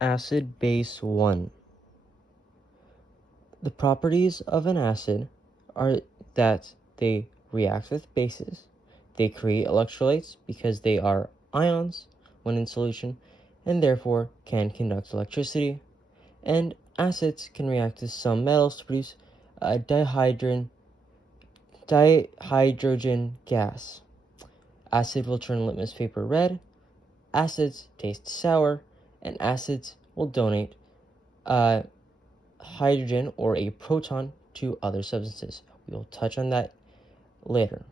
Acid base 1. The properties of an acid are that they react with bases, they create electrolytes because they are ions when in solution, and therefore can conduct electricity, and acids can react with some metals to produce a dihydrogen gas. Acid will turn litmus paper red, acids taste sour, and acids will donate hydrogen or a proton to other substances. We will touch on that later.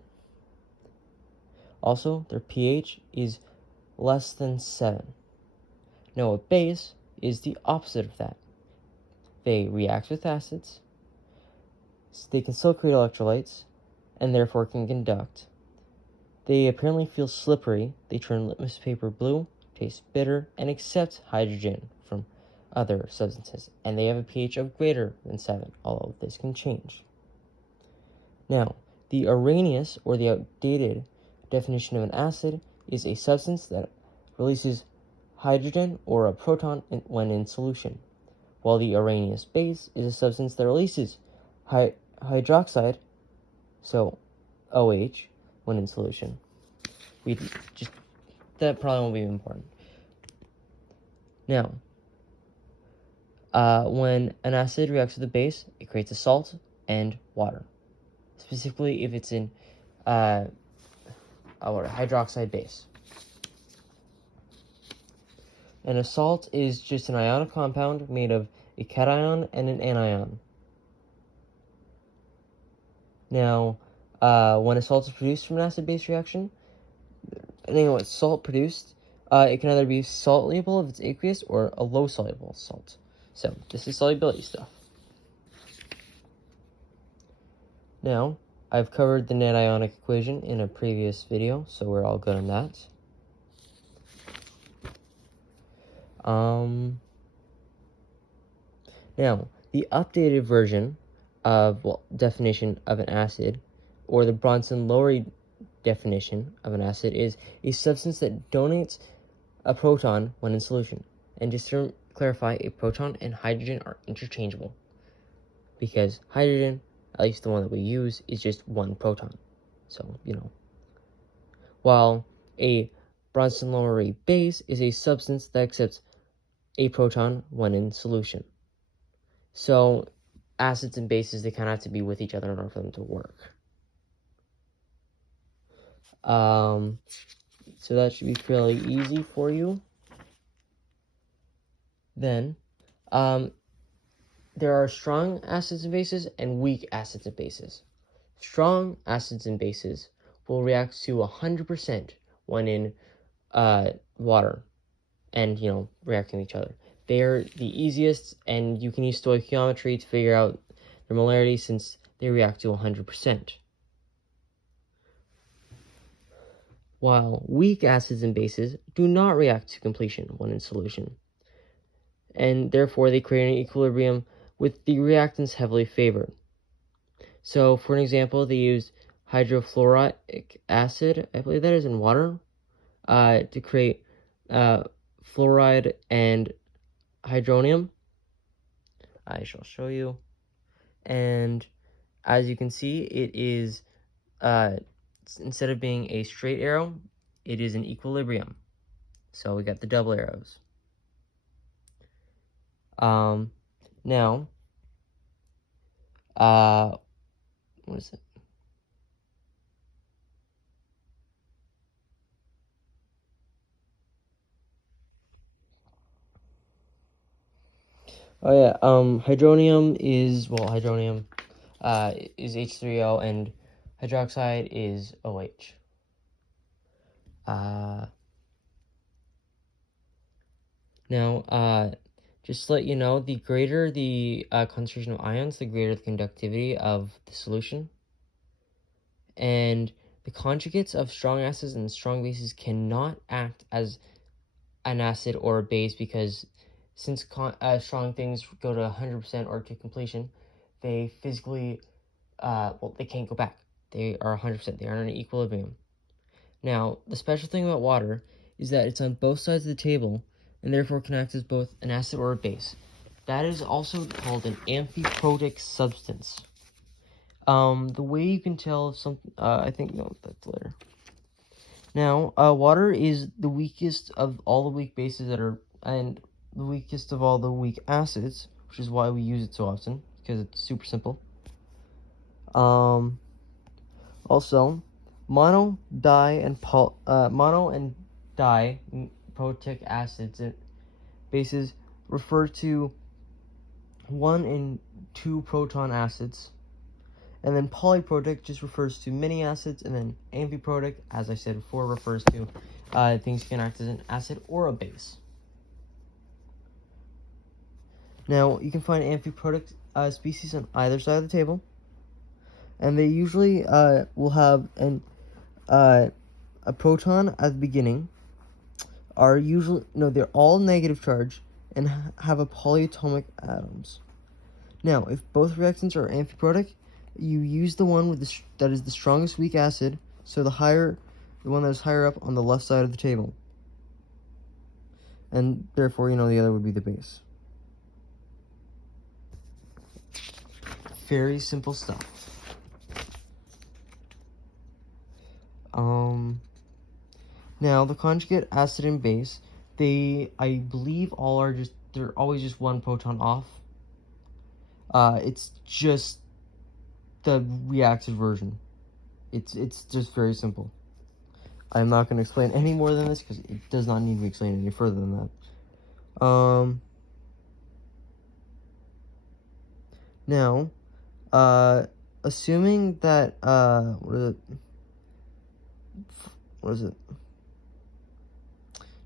Also, their pH is less than 7. Now, a base is the opposite of that. They react with acids, so they can still create electrolytes, and therefore can conduct. They apparently feel slippery. They turn litmus paper blue, taste bitter, and accept hydrogen from other substances, and they have a pH of greater than 7, although this can change. Now, the erroneous or the outdated definition of an acid is a substance that releases hydrogen or a proton when in solution, while the erroneous base is a substance that releases hydroxide, so OH, when in solution. That probably won't be important. Now, when an acid reacts with a base, it creates a salt and water. Specifically, if it's in hydroxide base. And a salt is just an ionic compound made of a cation and an anion. Now, when a salt is produced from an acid-base reaction, what salt produced, it can either be soluble if it's aqueous or a low-soluble salt. So, this is solubility stuff. Now, I've covered the net ionic equation in a previous video, so we're all good on that. Now, the updated version of definition of an acid, or the Bronson-Lowry definition of an acid, is a substance that donates a proton when in solution. And just to clarify, a proton and hydrogen are interchangeable, because hydrogen, at least the one that we use, is just one proton. So, While a Bronson-Lowry base is a substance that accepts a proton when in solution. So, acids and bases, they kind of have to be with each other in order for them to work. So that should be fairly easy for you. Then, there are strong acids and bases and weak acids and bases. Strong acids and bases will react to 100% when in water and, reacting with each other. They are the easiest, and you can use stoichiometry to figure out their molarity since they react to 100%. While weak acids and bases do not react to completion when in solution, and therefore they create an equilibrium with the reactants heavily favored. So, for an example, they use hydrofluoric acid, I believe that is, in water, to create fluoride and hydronium. I shall show you. And as you can see, it is, instead of being a straight arrow, it is an equilibrium. So we got the double arrows. Now, what is it? Oh yeah, hydronium is H3O and hydroxide is OH. Now, just to let you know, the greater the concentration of ions, the greater the conductivity of the solution. And the conjugates of strong acids and strong bases cannot act as an acid or a base because since strong things go to 100% or to completion, they physically, they can't go back. They are 100%. They are in an equilibrium. Now, the special thing about water is that it's on both sides of the table, and therefore can act as both an acid or a base. That is also called an amphiprotic substance. The way you can tell if something, no, that's later. Now, water is the weakest of all the weak bases and the weakest of all the weak acids, which is why we use it so often, because it's super simple. Also, mono and diprotic acids bases refer to 1 and 2 proton acids, and then polyprotic just refers to many acids, and then amphiprotic, as I said before, refers to things can act as an acid or a base. Now, you can find amphiprotic species on either side of the table, and they usually will have a proton at the beginning. They're all negative charge and have a polyatomic atoms. Now, if both reactants are amphiprotic, you use the one that is the strongest weak acid, so the one that is higher up on the left side of the table. And therefore, the other would be the base. Very simple stuff. Now the conjugate acid and base, I believe they're always just one proton off. It's just the reactive version. It's just very simple. I'm not going to explain any more than this because it does not need to be explained any further than that. Now, assuming that what is it?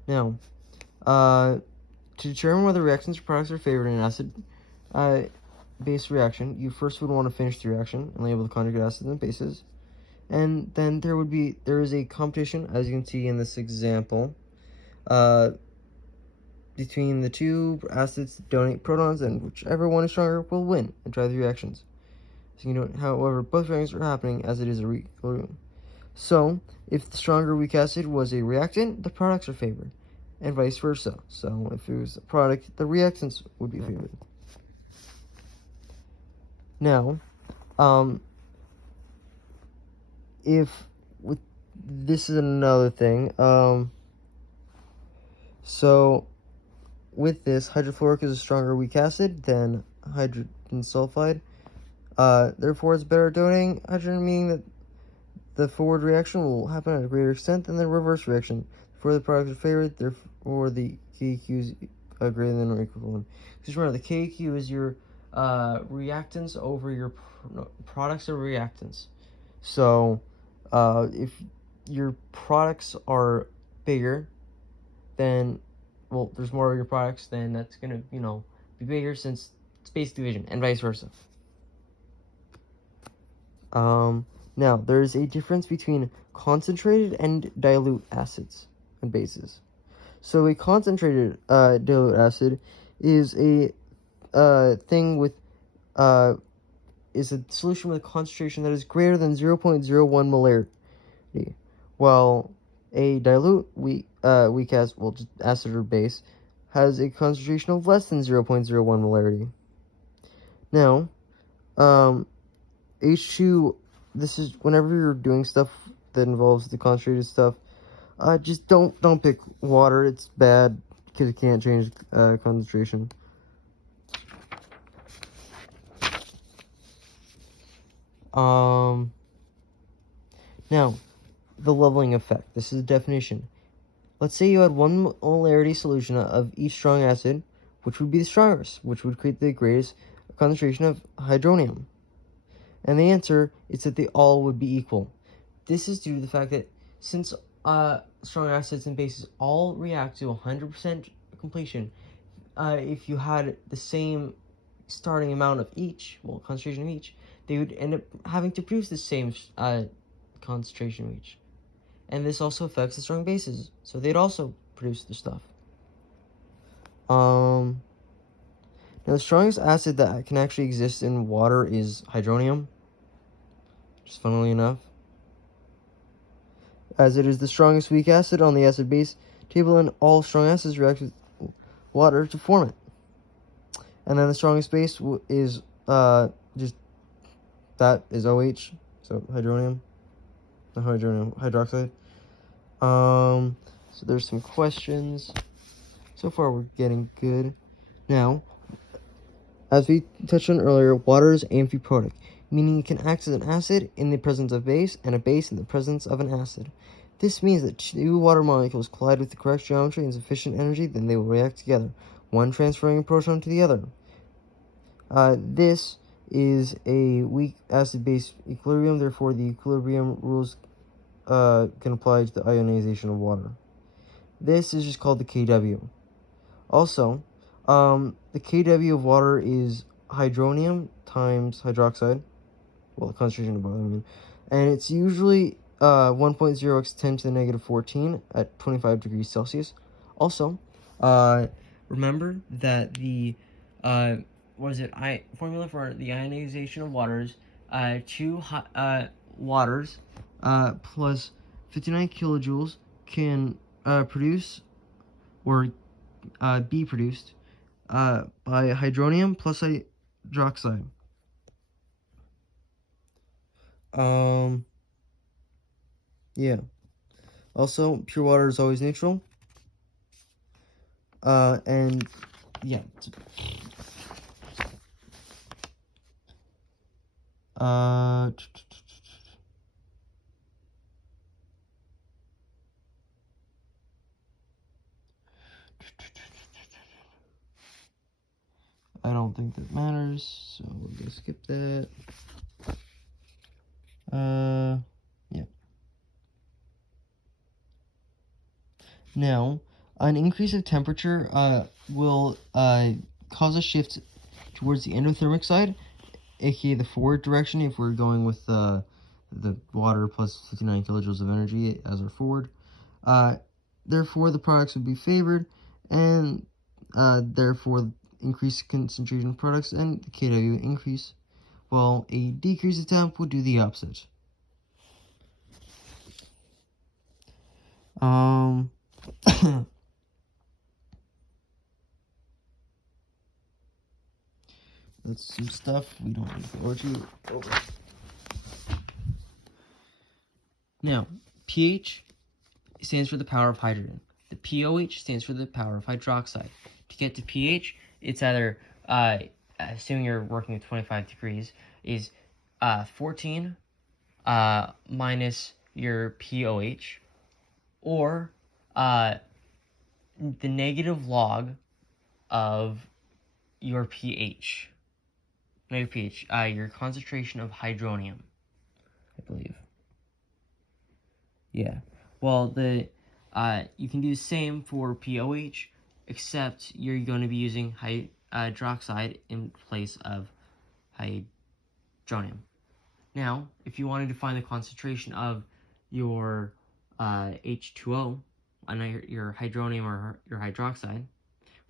Now, to determine whether reactants or products are favored in an acid-base reaction, you first would want to finish the reaction and label the conjugate acids and bases. And then there is a competition, as you can see in this example, between the two acids that donate protons, and whichever one is stronger will win and drive the reactions. So however, both reactions are happening as it is a equilibrium. So, if the stronger weak acid was a reactant, the products are favored, and vice versa. So, if it was a product, the reactants would be favored. Now, this is another thing. So, with this, hydrofluoric is a stronger weak acid than hydrogen sulfide. Therefore, it's better at donating hydrogen, meaning that the forward reaction will happen at a greater extent than the reverse reaction. Therefore, the products are favored, therefore the KQ is greater than or equal to 1. Because remember, the KQ is your reactants over your products or reactants. So, if your products are bigger, then, there's more of your products, then that's going to, be bigger since it's base division, and vice versa. Now, there's a difference between concentrated and dilute acids and bases. So a concentrated dilute acid is a thing with is a solution with a concentration that is greater than 0.01 molarity, while a dilute weak acid, acid or base, has a concentration of less than 0.01 molarity. Now, H2, this is whenever you're doing stuff that involves the concentrated stuff, just don't pick water. It's bad because it can't change concentration. Now, the leveling effect. This is a definition. Let's say you had 1 molarity solution of each strong acid, which would be the strongest, which would create the greatest concentration of hydronium. And the answer is that they all would be equal. This is due to the fact that since strong acids and bases all react to 100% completion, if you had the same starting amount of each, concentration of each, they would end up having to produce the same concentration of each. And this also affects the strong bases, so they'd also produce the stuff. Now, the strongest acid that can actually exist in water is hydronium, just funnily enough, as it is the strongest weak acid on the acid-base table, and all strong acids react with water to form it. And then the strongest base is just that is OH, so hydronium, not hydronium, hydroxide. So there's some questions. So far we're getting good. Now, as we touched on earlier, water is amphiprotic, meaning it can act as an acid in the presence of base and a base in the presence of an acid. This means that two water molecules collide with the correct geometry and sufficient energy, then they will react together, one transferring a proton to the other. This is a weak acid-base equilibrium, therefore the equilibrium rules can apply to the ionization of water. This is just called the kW. Also, the kW of water is hydronium times hydroxide, well, the concentration of water, I mean, and it's usually 1.0 x 10 to the negative 14 at 25 degrees Celsius. Also, remember that the formula for the ionization of waters, two waters plus 59 kilojoules can produce or be produced by hydronium plus hydroxide. Yeah. Also, pure water is always neutral. And yeah. I don't think that matters, so we're gonna skip that. Yeah. Now, an increase of temperature will cause a shift towards the endothermic side, aka the forward direction if we're going with the water plus 59 kilojoules of energy as our forward. Therefore, the products would be favored, and therefore increased concentration of products and the kW increase, while a decrease of temp would do the opposite. That's some stuff we don't need to go over. Now, pH stands for the power of hydrogen. The POH stands for the power of hydroxide. To get to pH, it's either, assuming you're working with 25 degrees, is 14 minus your POH, or the negative log of your pH. Negative pH, your concentration of hydronium, I believe. Yeah. Well, you can do the same for POH, except you're going to be using hydroxide in place of hydronium. Now, if you wanted to find the concentration of your H2O, your hydronium or your hydroxide,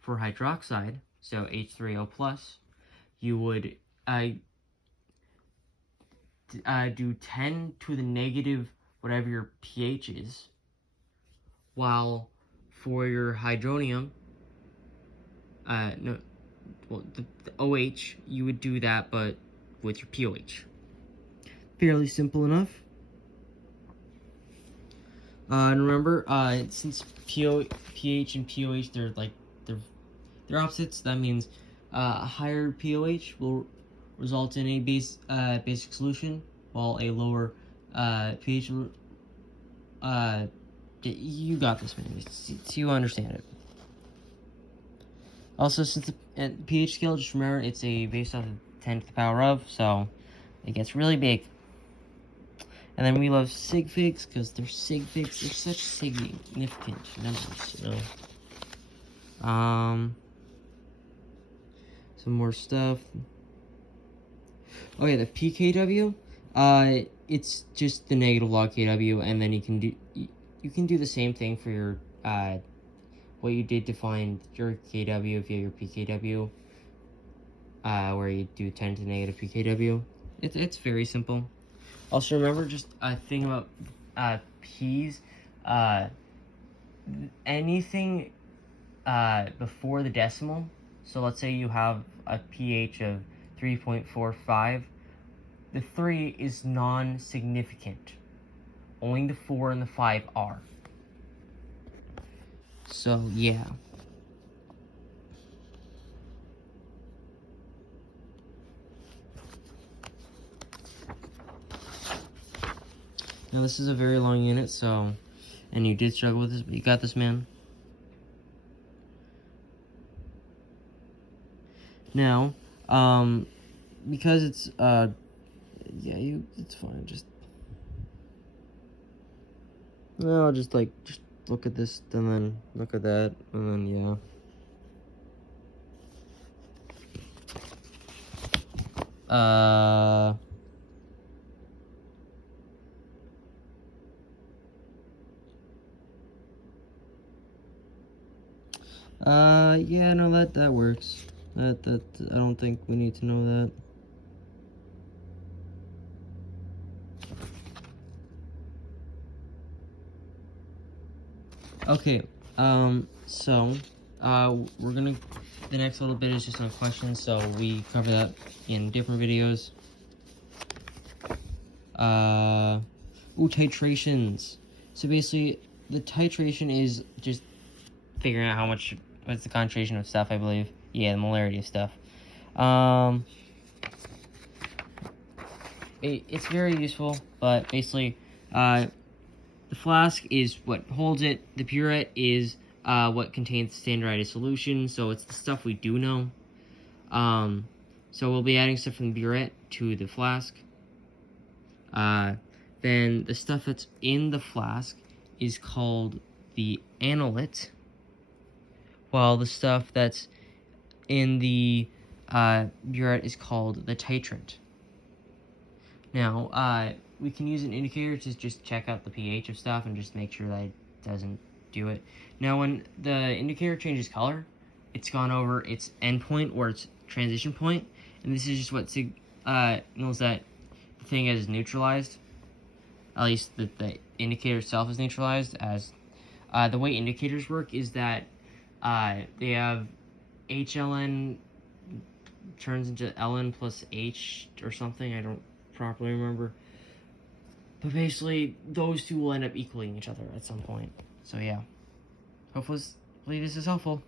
for hydroxide, so H3O plus, you would do 10 to the negative whatever your pH is, while for your hydronium, the OH, you would do that, but with your POH. Fairly simple enough. And remember, since pH and POH, they're opposites. That means a higher POH will result in a basic solution, while a lower pH will, you got this, man. So you understand it. Also, since the pH scale, just remember it's based off of 10 to the power of, so it gets really big. And then we love sig figs because they're sig figs. They're such significant numbers, you know. Some more stuff. Okay, the pKW. It's just the negative log kW, and then you can do the same thing for your what you did to find your kW if you have your pKW, where you do 10 to the negative pKW. It's very simple. Also, remember just a thing about P's. Anything before the decimal. So let's say you have a pH of 3.45. The 3 is non-significant. Only the 4 and the 5 are. So, yeah. Now, this is a very long unit, so... And you did struggle with this, but you got this, man. Now, because it's, yeah, it's fine, just... No, I'll just look at this, and then look at that, and then, yeah. Yeah, no, that works. That, I don't think we need to know that. Okay, so, we're gonna, the next little bit is just on questions, so we cover that in different videos. Titrations. So basically, the titration is just figuring out what's the concentration of stuff, I believe. Yeah, the molarity of stuff. It's very useful, but basically, the flask is what holds it. The burette is what contains the standardized solution, so it's the stuff we do know. So we'll be adding stuff from the burette to the flask. Then the stuff that's in the flask is called the analyte, while the stuff that's in the burette is called the titrant. Now, we can use an indicator to just check out the pH of stuff and just make sure that it doesn't do it. Now, when the indicator changes color, it's gone over its endpoint or its transition point, and this is just what signals that the thing is neutralized. At least the indicator itself is neutralized. As the way indicators work is that they have HLN turns into ln plus H or something. I don't properly remember. But basically, those two will end up equaling each other at some point. So yeah. Hopefully this is helpful.